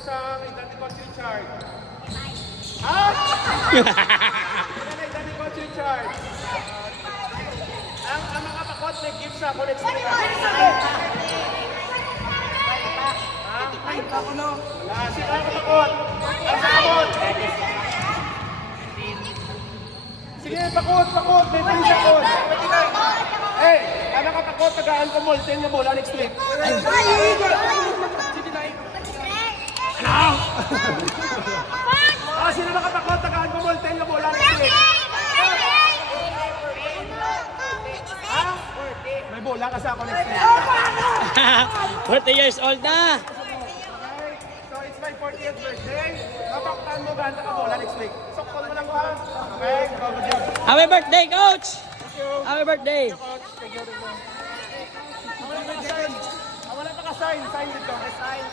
edad ni Coach Richard? Ha? Edad ni Coach Richard. Ang mga pakot may gift sa college na yan. Ha? Wala. Sino ang pakot? Ang pakot. Sige, pakot. May pinis ako. Hey, ano ka pakot? Tagaan ko mo. Ten yung bola next week. Sino nakatakot? Tagaan ko mo. Ten yung bola next week. May bola kasi ako next week. 40 years old na. Okay, so it's my 40th birthday. Mapaktan mo ganda ka bola next week. Sokol mo lang ko ha. Okay, good job. Happy birthday, coach! Happy birthday! Coach, thank you. Wala pa ka sign dito. Sign.